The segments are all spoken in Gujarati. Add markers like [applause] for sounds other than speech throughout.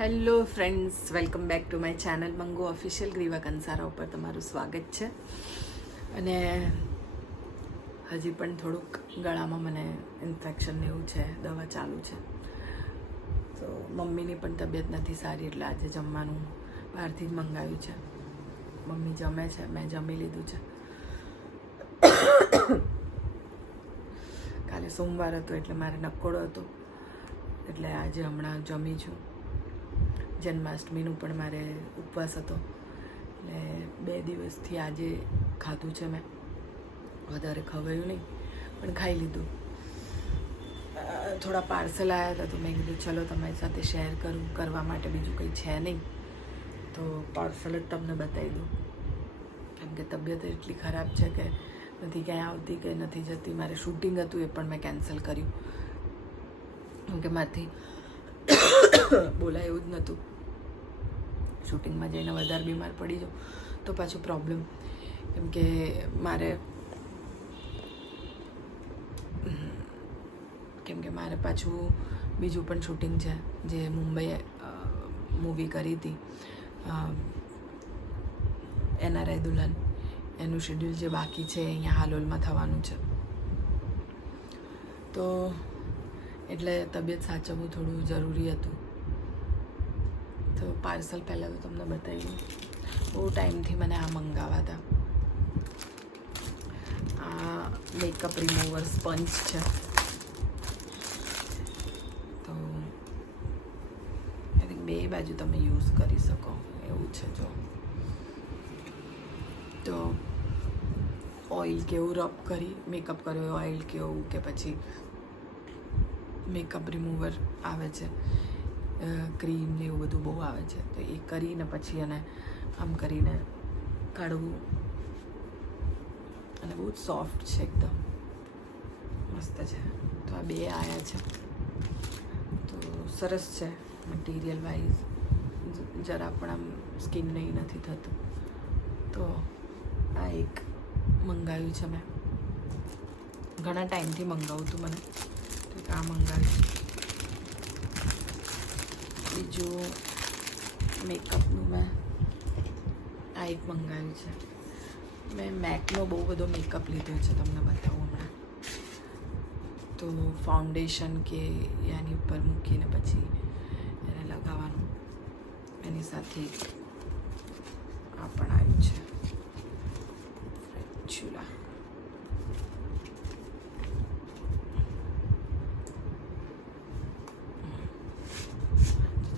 Hello friends, welcome back to my channel mango official Griva Kansara ઉપર તમારું સ્વાગત છે. અને હજી પણ થોડુંક ગળામાં મને ઇન્ફેક્શન એવું છે, દવા ચાલુ છે. તો મમ્મીની પણ તબિયત નથી સારી એટલે આજે જમવાનું બહારથી જ મંગાવ્યું છે. મમ્મી જમે છે, મેં જમી લીધું છે. કાલે સોમવાર હતો એટલે મારે નકોડો હતો. એટલે આજે હમણાં જમી છું. જન્માષ્ટમીનું પણ મારે ઉપવાસ હતો. એટલે બે દિવસથી આજે ખાધું છે મેં. વધારે ખવાયું નહીં, પણ ખાઈ લીધું. થોડા પાર્સલ આવ્યા હતા તો મેં કીધું, ચલો તમારી સાથે શેર કરું, કરવા માટે બીજું કંઈ છે નહીં. તો પાર્સલ જ તમને બતાવી દઉં. કેમ કે તબિયત એટલી ખરાબ છે કે નથી ક્યાંય આવતી કે નથી જતી. મારે શૂટિંગ હતું એ પણ મેં કેન્સલ કર્યું. કેમ કે મારાથી [coughs] બોલાય એવું જ નહોતું. શૂટિંગમાં જઈને વધારે બીમાર પડી જાઉં, તો પાછું પ્રોબ્લેમ કેમ કે મારે, કેમ કે મારે પાછું બીજું પણ શૂટિંગ છે, જે મુંબઈ મૂવી કરી હતી. એનઆરઆઈ દુલ્હન. એનું શેડ્યુલ જે બાકી છે, અહીંયા હાલોલમાં થવાનું છે. તો એટલે તબિયત સાચવવું થોડું જરૂરી હતું. તો પાર્સલ પહેલાં તો તમને બતાવી બહુ ટાઈમથી મને આ મંગાવા હતા. આ મેકઅપ રિમૂવર સ્પંજ છે. તો આઈ થિંક બે બાજુ તમે યુઝ કરી શકો. એવું છે જો. તો ઓઇલ કેવું રબ કરી મેકઅપ કર્યો ઓઇલ કેવું કે પછી મેકઅપ રિમૂવર આવે છે. ક્રીમ ને એવું બધું બહુ આવે છે. તો એ કરીને પછી એને આમ કરીને કાઢવું. અને બહુ જ સોફ્ટ છે એકદમ. મસ્ત છે. તો આ બે આવ્યા છે. તો સરસ છે મટીરિયલ વાઇઝ જરા પણ આમ સ્કિન નહીં નથી થતું. તો આ એક મંગાવ્યું છે મેં. ઘણા ટાઈમથી મંગાવું હતું મને. તો આ મંગાવ્યું બીજું મેકઅપનું મેં આ એક મંગાવ્યું છે. મેં મેકનો બહુ બધો મેકઅપ લીધો છે, તમને બતાવું હમણાં. તો ફાઉન્ડેશન કે એની ઉપર મૂકીને પછી એને લગાવવાનું. એની સાથે આ પણ આવ્યું છે ચૂલા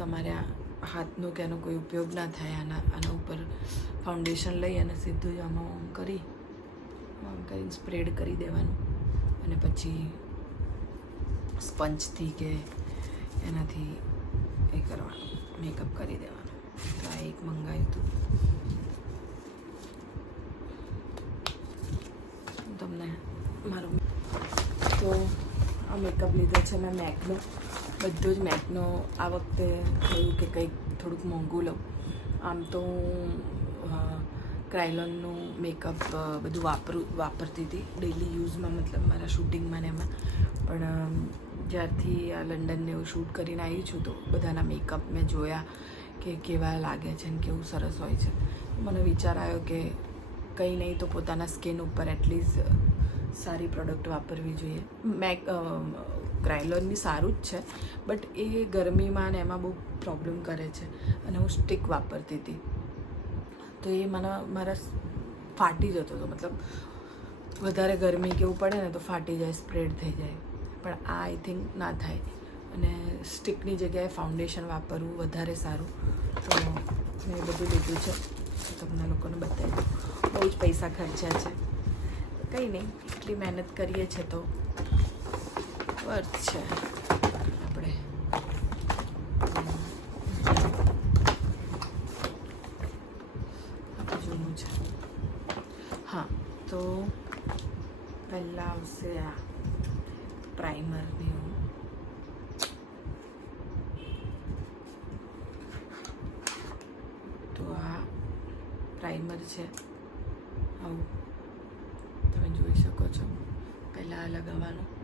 તમારે હાથનો કે એનો કોઈ ઉપયોગ ના થાય, આના આના ઉપર ફાઉન્ડેશન લઈ અને સીધું જ આમાં ઓમ કરી આમ કરીને સ્પ્રેડ કરી દેવાનું. અને પછી સ્પંચથી કે એનાથી એ કરવાનું મેકઅપ કરી દેવાનું. તો આ એક મંગાવ્યું હતું તમને મારું તો આ મેકઅપ લીધો છે મેં મેકનો બધો જ મેકનો આ વખતે થયું કે કંઈક થોડુંક મોંઘું લઉં. આમ તો હું ક્રાયલોનનું મેકઅપ બધું વાપરું, વાપરતી હતી. ડેલી યુઝમાં મતલબ મારા શૂટિંગમાં ને એમાં. પણ જ્યારથી આ લંડનને એવું શૂટ કરીને આવી છું તો બધાના મેકઅપ મેં જોયા કે કેવા લાગે છે ને કેવું સરસ હોય છે. મને વિચાર આવ્યો કે કંઈ નહીં તો પોતાના સ્કિન ઉપર એટલીસ્ટ સારી પ્રોડક્ટ વાપરવી જોઈએ. મેક ક્રાયલોનની સારું જ છે બટ એ ગરમીમાં ને એમાં બહુ પ્રોબ્લેમ કરે છે અને હું સ્ટિક વાપરતી હતી. તો એ મને, મારા ફાટી જતો હતો, મતલબ વધારે ગરમી કેવું પડે ને તો ફાટી જાય સ્પ્રેડ થઈ જાય. પણ આ આઈ થિંક ના થાય. અને સ્ટિકની જગ્યાએ ફાઉન્ડેશન વાપરવું વધારે સારું. તો મેં એ બધું લીધું છે. તમને લોકોને બતાવી બહુ જ પૈસા ખર્ચ્યા છે. કંઈ નહીં, એટલી મહેનત કરીએ છીએ તો. વર્થ છે. આપણે જૂનું છે. હા, તો પહેલાં આવશે આ પ્રાઇમરની હું. તો આ પ્રાઇમર છે. આવું તમે જોઈ શકો છો. પહેલાં આ લગાવવાનું.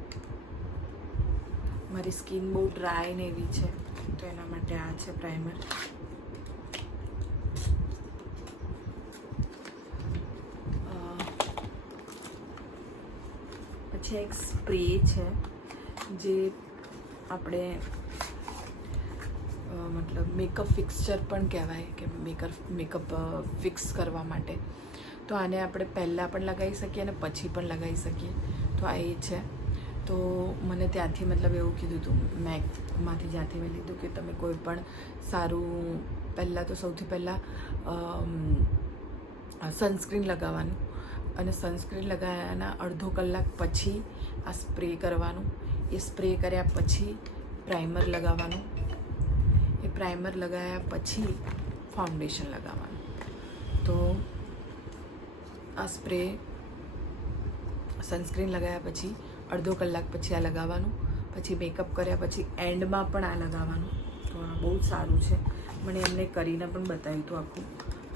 મારી સ્કિન બહુ ડ્રાય ને એવી છે, તો એના માટે આ છે પ્રાઇમર પછી એક સ્પ્રે છે, જે આપણે મતલબ મેકઅપ ફિક્સચર પણ કહેવાય કે મેકઅપ મેકઅપ ફિક્સ કરવા માટે. તો આને આપણે પહેલાં પણ લગાવી શકીએ અને પછી પણ લગાવી શકીએ. તો આ એ છે. તો મને ત્યાંથી મતલબ એવું કીધું હતું મેકમાંથી જ્યાંથી મેં લીધું કે તમે કોઈ પણ સારું પહેલાં તો સૌથી પહેલાં સનસ્ક્રીન લગાવવાનું અને સનસ્ક્રીન લગાવ્યાના અડધો કલાક પછી આ સ્પ્રે કરવાનું. એ સ્પ્રે કર્યા પછી પ્રાઇમર લગાવવાનું. એ પ્રાઇમર લગાવ્યા પછી ફાઉન્ડેશન લગાવવાનું. તો આ સ્પ્રે સનસ્ક્રીન લગાવ્યા પછી અડધો કલાક પછી આ લગાવવાનું, પછી મેકઅપ કર્યા પછી એન્ડમાં પણ આ લગાવવાનું. તો આ બહુ સારું છે. મને એમને કરીને પણ બતાવ્યું હતું આખું.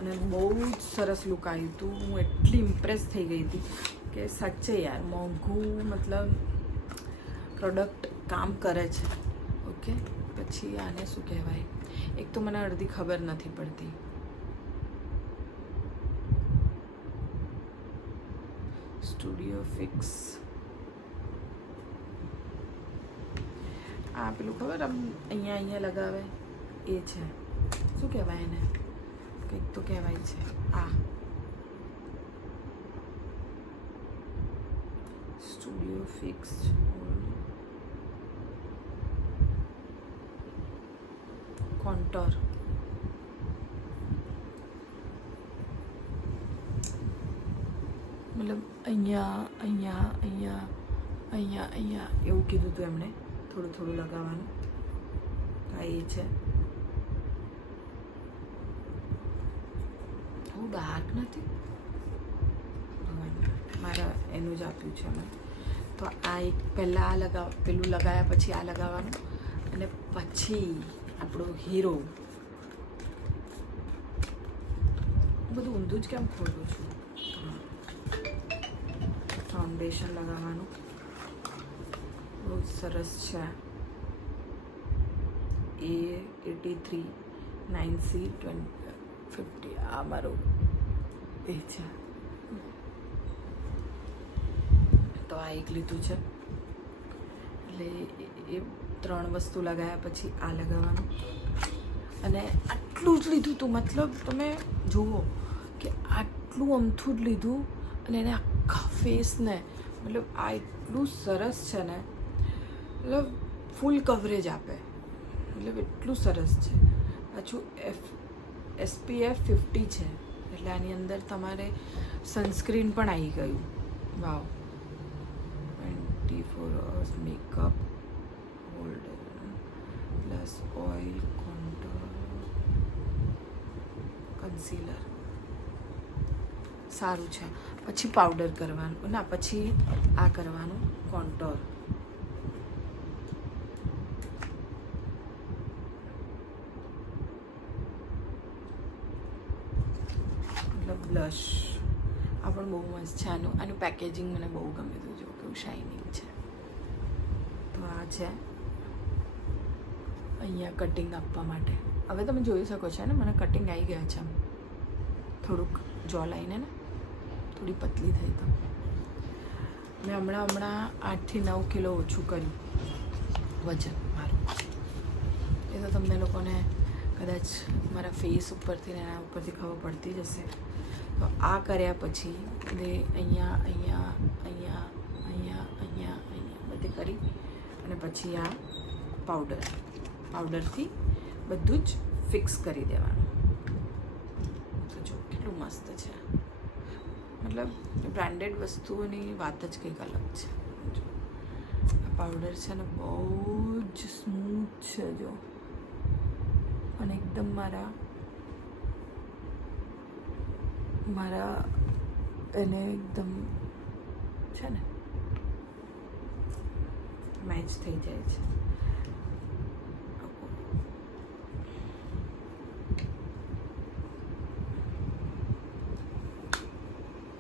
અને બહુ જ સરસ લુક આવ્યું હતું હું એટલી ઇમ્પ્રેસ થઈ ગઈ હતી કે સાચે યાર, મોંઘું મતલબ પ્રોડક્ટ કામ કરે છે. ઓકે? પછી આને શું કહેવાય? એક તો મને અડધી ખબર નથી પડતી. સ્ટુડિયો ફિક્સ આ પેલું ખબર આમ અહીંયા અહીંયા લગાવે? એ છે. શું કહેવાય એને? કંઈક તો કહેવાય છે. આ. સ્ટુડિયો ફિક્સ કોન્ટોર મતલબ અહીંયા અહીંયા અહીંયા અહીંયા અહીંયા એવું કીધું હતું એમણે. થોડું થોડું લગાવવાનું. આ એ છે. હું ડાર્ક નથી. મારા એનું જ આપ્યું છે મને તો આ એક પહેલાં આ લગાવ, પેલું લગાવ્યા પછી આ લગાવવાનું. અને પછી આપણો હીરો બધું ઊંધું જ કેમ ખોલું છું? ફાઉન્ડેશન લગાવવાનું. બહુ જ સરસ છે. એ AT three nine C twenty fifty આ મારું એ છે. તો આ એક લીધું છે. એટલે એ- ત્રણ વસ્તુ લગાવ્યા પછી આ લગાવવાનું. અને આટલું જ લીધું હતું મતલબ તમે જુઓ કે આટલું અમથું જ લીધું અને એને આખા ફેસને મતલબ આ એટલું સરસ છે ને મતલબ ફૂલ કવરેજ આપે. મતલબ એટલું સરસ છે. પાછું એફ એસપીએફ ફિફ્ટી છે. એટલે આની અંદર તમારે સનસ્ક્રીન પણ આવી ગયું. Wow twenty four hours makeup hold plus oil contour concealer સારું છે. પછી પાવડર કરવાનું. ના, પછી આ કરવાનું કોન્ટોર મતલબ બ્લશ આ પણ બહુ મસ્ત છે. આનું આનું પેકેજિંગ મને બહુ ગમે હતું જો કેવું શાઇનિંગ છે. તો આ છે. અહીંયા કટિંગ આપવા માટે. હવે તમે જોઈ શકો છો ને, મને કટિંગ આવી ગયા છે. થોડુંક જો લાઈને ને, થોડી પતલી થઈ તો. મેં હમણાં હમણાં આઠથી નવ કિલો ઓછું કર્યું વજન મારું. એ તો તમને લોકોને કદાચ મારા ફેસ ઉપરથી ને એના ઉપરથી ખબર પડતી જ હશે. તો આ કર્યા પછી એટલે અહીંયા અહીંયા અહીંયા અહીંયા અહીંયા અહીંયા બધે કરી અને પછી આ પાવડર પાવડરથી બધું જ ફિક્સ કરી દેવાનું. તો જો કેટલું મસ્ત છે. મતલબ બ્રાન્ડેડ વસ્તુઓની વાત જ કંઈક અલગ છે. આ પાવડર છે ને બહુ જ સ્મૂથ છે, જો. અને એકદમ મારા મારા એને એકદમ છે ને મેચ થઈ જાય છે.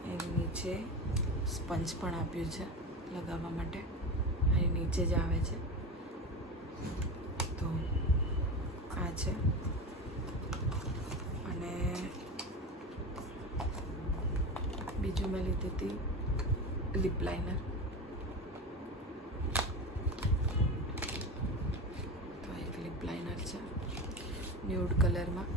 એની નીચે સ્પંજ પણ આપ્યું છે લગાવવા માટે. એ નીચે જ આવે છે. તો છે. અને બીજું મેં લીધી હતી લિપ લાઇનર તો એક લિપ લાઇનર છે ન્યૂડ કલરમાં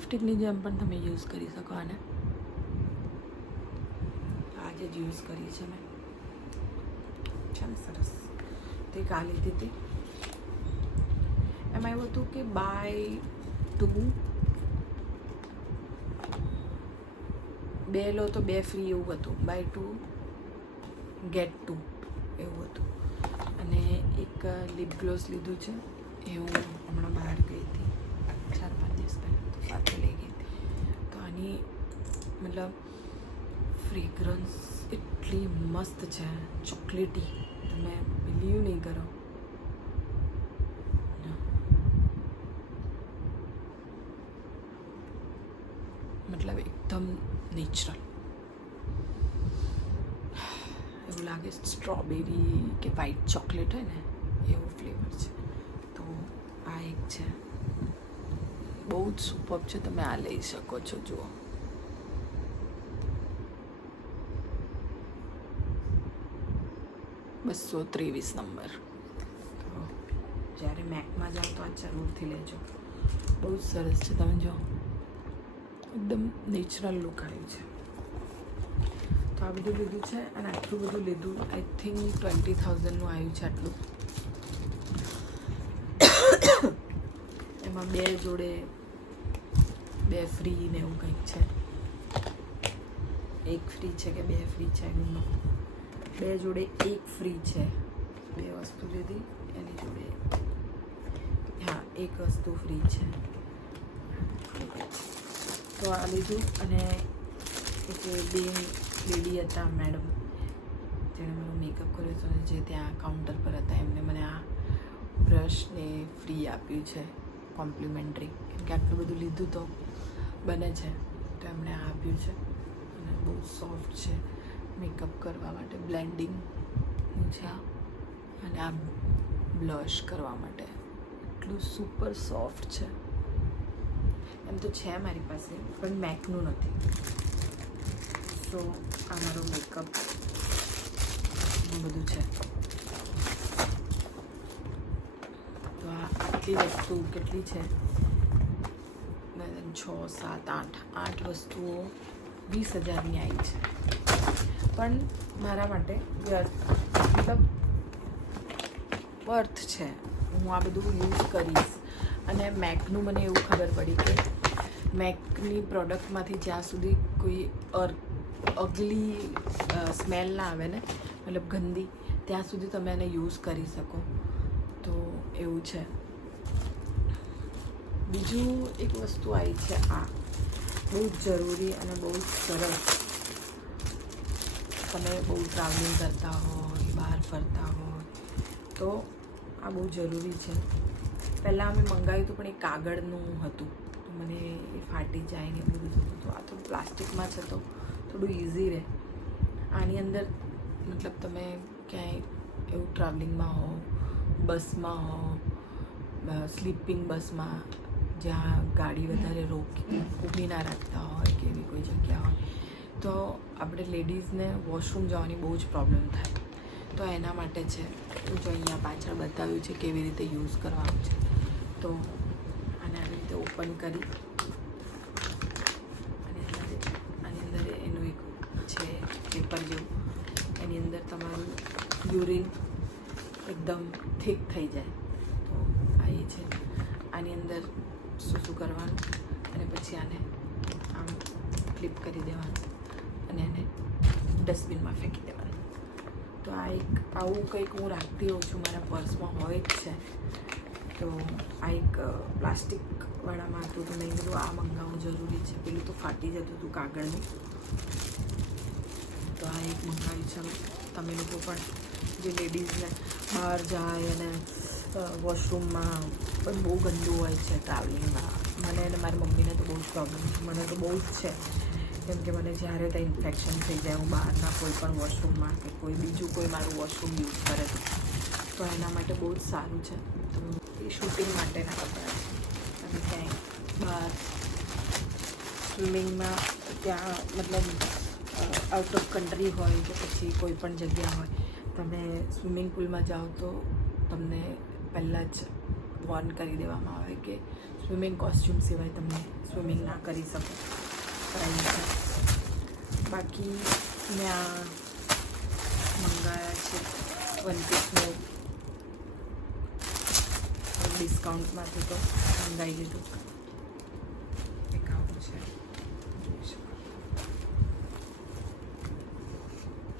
લિપસ્ટિકની જેમ પણ તમે યુઝ કરી શકો આને. આજે જ યુઝ કરી છે મેં. છે ને સરસ. તે કા લીધી હતી એમાં એવું હતું કે બાય ટુ બે લો તો બે ફ્રી એવું હતું. બાય ટુ ગેટ ટુ એવું હતું. અને એક લિપ ગ્લોસ લીધું છે. એ હું હમણાં બહાર ગઈ હતી ચાર પાંચ દિવસ પહેલાં તો સાથે લઈ ગઈ હતી તો આની મતલબ ફ્રેગ્રન્સ એટલી મસ્ત છે. ચોકલેટી. તમે બિલીવ નહીં કરો. મતલબ એકદમ નેચરલ એવું લાગે સ્ટ્રોબેરી કે વ્હાઈટ ચોકલેટ હોય ને, એવો ફ્લેવર છે. તો આ એક છે. બહુ જ સુપર છે. તમે આ લઈ શકો છો. જુઓ. બસો ત્રેવીસ નંબર. જ્યારે મેકમાં જાઓ તો આ જરૂરથી લેજો. બહુ સરસ છે, તમે જો. એકદમ નેચરલ લુક આવ્યું છે. તો આ બધું લીધું છે અને આટલું બધું લીધું આઈ થિંક ટ્વેન્ટી થાઉઝન્ડનું આવ્યું છે આટલું. એમાં બે જોડે, બે ફ્રી ને એવું કંઈક છે. એક ફ્રી છે કે બે ફ્રી છે એમનો બે જોડે એક ફ્રી છે. બે વસ્તુ લીધી એની જોડે હા, એક વસ્તુ ફ્રી છે. તો આ લીધું અને એક બે લેડી હતા મેડમ જેણે મારો મેકઅપ કર્યો હતો જે ત્યાં કાઉન્ટર પર હતા, એમને મને આ બ્રશને ફ્રી આપ્યું છે કોમ્પ્લિમેન્ટરી કેમ કે આટલું બધું લીધું તો બને છે, તો એમણે આ આપ્યું છે અને બહુ સોફ્ટ છે. મેકઅપ કરવા માટે બ્લેન્ડિંગનું છે આ અને આ બ્લશ કરવા માટે. એટલું સુપર સોફ્ટ છે. એમ તો છે મારી પાસે, પણ મેકનું નથી. સો આ મારો મેકઅપ બધું છે. તો આ આટલી વસ્તુ કેટલી છે? છ, સાત, આઠ આઠ વસ્તુઓ વીસ હજારની આવી છે. પણ મારા માટે વ્યર્થ. મતલબ વર્થ છે. હું આ બધું યુઝ કરીશ. અને મેકનું મને એવું ખબર પડી કે મેકની પ્રોડક્ટમાંથી જ્યાં સુધી કોઈ અર, અગલી સ્મેલ ના આવે ને, મતલબ ગંદી, ત્યાં સુધી તમે એને યુઝ કરી શકો. તો એવું છે. બીજું એક વસ્તુ આવી છે આ. બહુ જ જરૂરી અને બહુ જ સરસ તમે બહુ ટ્રાવેલિંગ કરતા હોય બહાર ફરતા હોય તો આ બહુ જરૂરી છે. પહેલાં અમે મંગાવ્યું હતું, પણ એ કાગળનું હતું. તો મને એ ફાટી જાય ને બધું થતું હતું આ તો પ્લાસ્ટિકમાં છે તો થોડું ઇઝી રહે. આની અંદર મતલબ તમે ક્યાંય એવું ટ્રાવેલિંગમાં હો, બસમાં હો સ્લીપિંગ બસમાં જ્યાં ગાડી વધારે રોકી, ઊભી ના રાખતા હોય કે એવી કોઈ જગ્યા હોય તો આપણે લેડીઝને વોશરૂમ જવાની બહુ જ પ્રોબ્લેમ થાય. તો એના માટે છે હું જો અહીંયા પાછળ બતાવ્યું છે કેવી રીતે યુઝ કરવાનું છે. તો આને આવી રીતે ઓપન કરી. અને આની અંદર એનું એક છે પેપર જેવું. એની અંદર તમારું યુરિન એકદમ થીક થઈ જાય. તો આ એ છે. આની અંદર શું શું કરવાનું? અને પછી આને આમ ફ્લિપ કરી દેવાનું. અને એને ડસ્ટબિનમાં ફેંકી દેવાનું. તો આ એક, આવું કંઈક હું રાખતી હોઉં છું મારા પર્સમાં હોય જ છે. તો આ એક પ્લાસ્ટિક વાળામાં હતું તો મેં કીધું આ મંગાવવું જરૂરી છે. પેલું તો ફાટી જતું હતું કાગળનું. તો આ એક મંગાવ્યું છે. તમે લોકો પણ જે લેડીઝને બહાર જાય અને વોશરૂમમાં પણ બહુ ગંદુ હોય છે ટ્રાવેલિંગમાં મને અને મારી મમ્મીને તો બહુ જ પ્રોબ્લેમ છે. મને તો બહુ જ છે. કેમ કે મને જ્યારે ત્યાં ઇન્ફેક્શન થઈ જાય, હું બહારના કોઈ પણ વોશરૂમમાં કે કોઈ બીજું કોઈ મારું વોશરૂમ યુઝ કરે તો. એના માટે બહુ જ સારું છે. તો એ શૂટિંગ માટેના કપડાં છે. અને ક્યાંય બહાર સ્વિમિંગમાં ત્યાં મતલબ આઉટ ઓફ કન્ટ્રી હોય કે પછી કોઈ પણ જગ્યા હોય, તમે સ્વિમિંગ પુલમાં જાઓ તો તમને પહેલાં જ વોર્ન કરી દેવામાં આવે કે સ્વિમિંગ કોસ્ચ્યુમ સિવાય તમને સ્વિમિંગ ના કરી શકો. પ્રાઇસ છે બાકી મેં આ મંગાયા છે વન પીસનો ડિસ્કાઉન્ટમાંથી તો મંગાવી લીધું એક આવું છે જોઈ શકો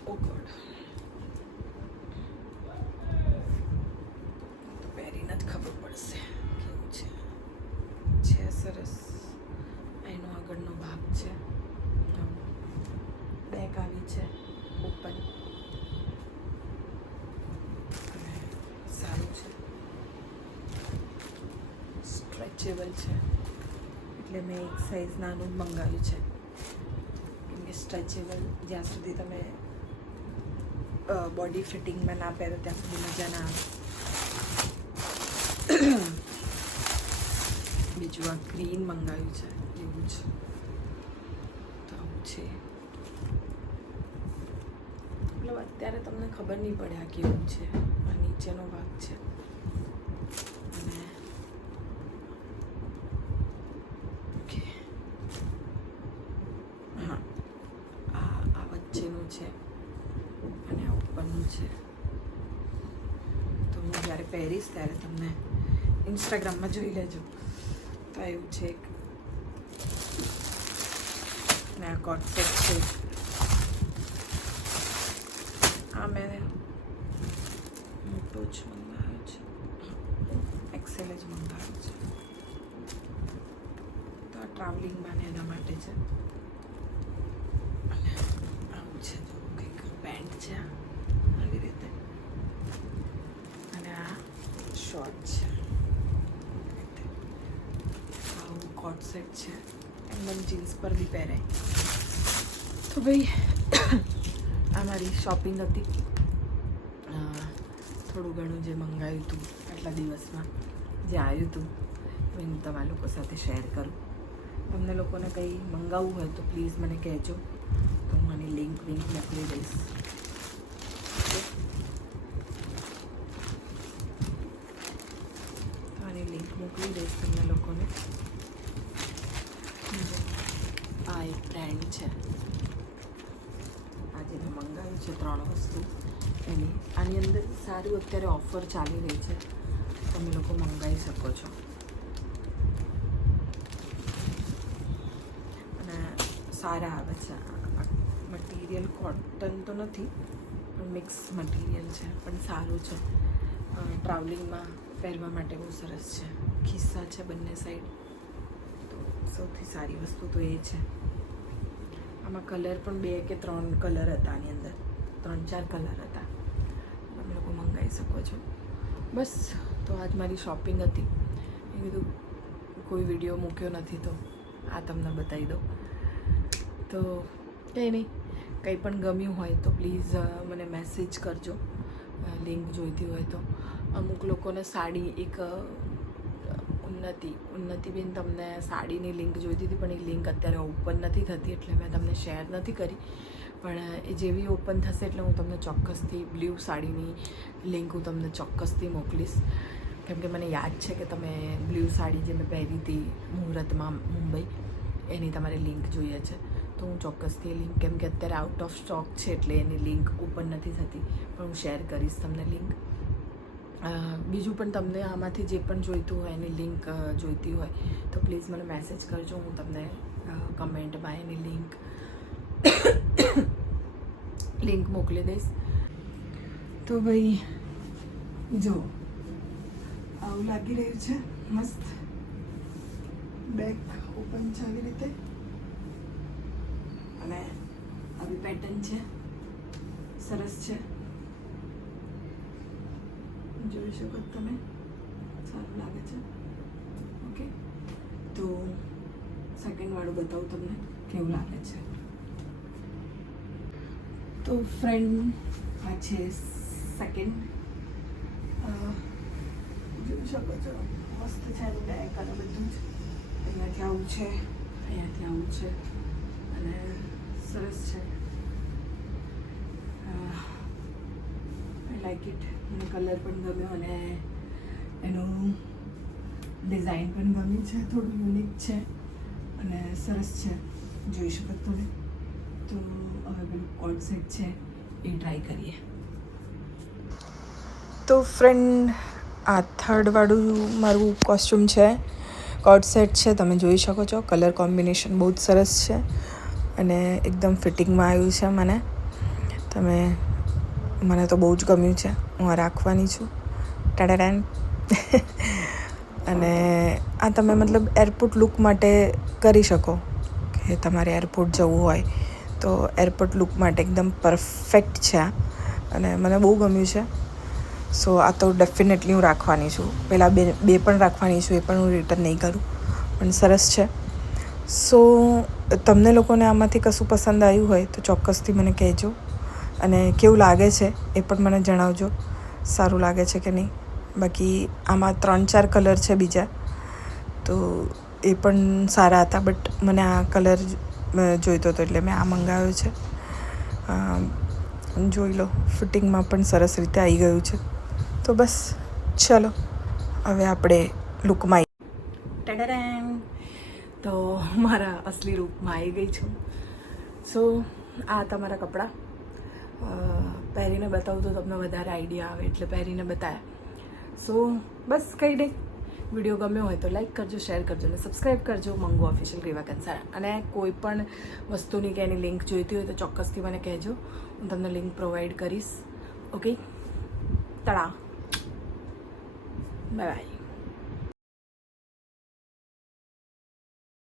ઓ ગોડ તો પહેરીને જ ખબર પડશે કેવું છે છે સરસ એનો ભાગ છે બેક આવી છે ઓપન સારું છે. સ્ટ્રેચેબલ છે. એટલે મેં એક સાઈઝ નાનું મંગાવ્યું છે. કેમ કે સ્ટ્રેચેબલ જ્યાં સુધી તમે બોડી ફિટિંગમાં ના પહેરો ત્યાં સુધી મજા ના આવે. બીજું આ ગ્રીન મંગાવ્યું છે. એવું છે તો આવું છે મતલબ અત્યારે તમને ખબર નહીં પડે આ કેવું છે, આ નીચેનો ભાગ છે. અને ઓકે. હા, આ આ વચ્ચેનું છે અને આ ઉપરનું છે. તો હું જ્યારે પહેરીશ ત્યારે તમને ઇન્સ્ટાગ્રામમાં જોઈ લેજો. તો એવું છે એક. અને આ કોટ છે. આ મેં મોટો જ મંગાવ્યો છે એક્સેલ જ મંગાવ્યો છે તો આ ટ્રાવેલિંગમાં ને એના માટે છે અને આવું છે તો કંઈક પેન્ટ છે આવી રીતે અને આ શોર્ટ છે આવું કોટ સેટ છે એમ જીન્સ પર બી પહેરાય તો ભાઈ આ મારી શોપિંગ હતી થોડું ઘણું જે મંગાવ્યું હતું આટલા દિવસમાં, જે આવ્યું હતું હું તમારા લોકો સાથે શેર કરું. તમને લોકોને કંઈ મંગાવવું હોય તો પ્લીઝ મને કહેજો. તો હું આની લિંક વિંક મોકલી દઈશ? તો આની લિંક મોકલી દઈશ તમને લોકોને. આ એક બ્રાન્ડ છે. આજે મંગાવી છે ત્રણ વસ્તુ. એની, આની અંદર સારું અત્યારે ઓફર ચાલી રહી છે. તમે લોકો મંગાવી શકો છો. અને સારા આવે છે. મટીરિયલ કોટન તો નથી, પણ મિક્સ મટીરિયલ છે. પણ સારું છે. ટ્રાવેલિંગમાં પહેરવા માટે બહુ સરસ છે. ખિસ્સા છે બંને સાઈડ તો સૌથી સારી વસ્તુ તો એ છે. આમાં કલર પણ બે કે ત્રણ કલર હતા આની અંદર. ત્રણ ચાર કલર હતા. તમે લોકો મંગાવી શકો છો. બસ, તો આજ મારી શોપિંગ હતી. એ કીધું, કોઈ વીડિયો મૂક્યો નથી તો આ તમને બતાવી દઉં. તો કંઈ નહીં, કંઈ પણ ગમ્યું હોય તો પ્લીઝ મને મેસેજ કરજો. લિંક જોઈતી હોય તો. અમુક લોકોને સાડી એક ઉન્નતિ ઉન્નતિબેન તમને સાડીની લિંક જોઈતી હતી, પણ એ લિંક અત્યારે ઓપન નથી થતી, એટલે મેં તમને શેર નથી કરી. પણ એ જેવી ઓપન થશે એટલે હું તમને ચોક્કસથી બ્લુ સાડીની લિંક હું તમને ચોક્કસથી મોકલીશ. કેમ કે મને યાદ છે કે તમે બ્લુ સાડી જે મેં પહેરી હતી મુહૂર્તમાં મુંબઈ, એની તમારે લિંક જોઈએ છે. તો હું ચોક્કસથી લિંક, કેમ કે અત્યારે આઉટ ઓફ સ્ટોક છે એટલે એની લિંક ઓપન નથી થતી, પણ હું શેર કરીશ તમને લિંક. બીજું પણ તમને આમાંથી જે પણ જોઈતું હોય, એની લિંક જોઈતી હોય, તો પ્લીઝ મને મેસેજ કરજો. હું તમને કમેન્ટમાં એની લિંક લિંક મોકલી દઈશ. તો ભાઈ, જો, આવું લાગી રહ્યું છે. મસ્ત. બેક ઓપન છે આવી રીતે. અને આવી પેટર્ન છે. સરસ છે. જોઈ શકો તમે. સારું લાગે છે. ઓકે તો સેકન્ડ વાળું બતાવું તમને કેવું લાગે છે. તો ફ્રેન્ડ આ છે સેકન્ડ જોઈ શકો છો. મસ્ત છે એનું બેક અને બધું જ. અહીંયાથી આવું છે. અહીંયાથી આવું છે. અને સરસ છે. આઈ લાઈક ઇટ મને કલર પણ ગમ્યો અને એનું ડિઝાઇન પણ ગમ્યું છે, થોડું યુનિક છે અને સરસ છે. જોઈ શકો તમે. તો હવે પેલું કોડ સેટ છે, એ ટ્રાય કરીએ. તો ફ્રેન્ડ આ થર્ડવાળું મારું કોસ્ટ્યુમ છે કોડ સેટ છે, તમે જોઈ શકો છો. કલર કોમ્બિનેશન બહુ જ સરસ છે અને એકદમ ફિટિંગમાં આવ્યું છે મને. તમે મને તો બહુ જ ગમ્યું છે. હું આ રાખવાની છું. ટાડાડાન અને આ તમે મતલબ એરપોર્ટ લુક માટે કરી શકો કે તમારે એરપોર્ટ જવું હોય. તો એરપોર્ટ લુક માટે એકદમ પરફેક્ટ છે આ. અને મને બહુ ગમ્યું છે. સો આ તો ડેફિનેટલી હું રાખવાની છું. પહેલાં બે બે પણ રાખવાની છું, એ પણ હું રિટર્ન નહીં કરું. પણ સરસ છે. સો તમને લોકોને આમાંથી કશું પસંદ આવ્યું હોય તો ચોક્કસથી મને કહેજો. અને કેવું લાગે છે એ પણ મને જણાવજો. સારું લાગે છે કે નહીં? બાકી આમાં ત્રણ ચાર કલર છે બીજા. તો એ પણ સારા હતા, બટ મને આ કલર જોઈતો હતો એટલે મેં આ મંગાવ્યો છે. જોઈ લો, ફિટિંગમાં પણ સરસ રીતે આવી ગયું છે. તો બસ, ચલો, હવે આપણે લુકમાં ટેડરેમ! તો મારા અસલી રૂપમાં આવી ગઈ છું. સો આ હતા મારા કપડાં. પહેરીને બતાવું તો તમને વધારે આઈડિયા આવે એટલે પહેરીને બતાવ્યા સો બસ કંઈ નહીં. વીડિયો ગમ્યો હોય તો લાઈક કરજો શેર કરજો અને સબસ્ક્રાઈબ કરજો. મંગુ ઓફિશિયલ રેવા કંસારા. અને કોઈ પણ વસ્તુની કે એની લિંક જોઈતી હોય તો ચોક્કસથી મને કહેજો. હું તમને લિંક પ્રોવાઈડ કરીશ. ઓકે તળા બાય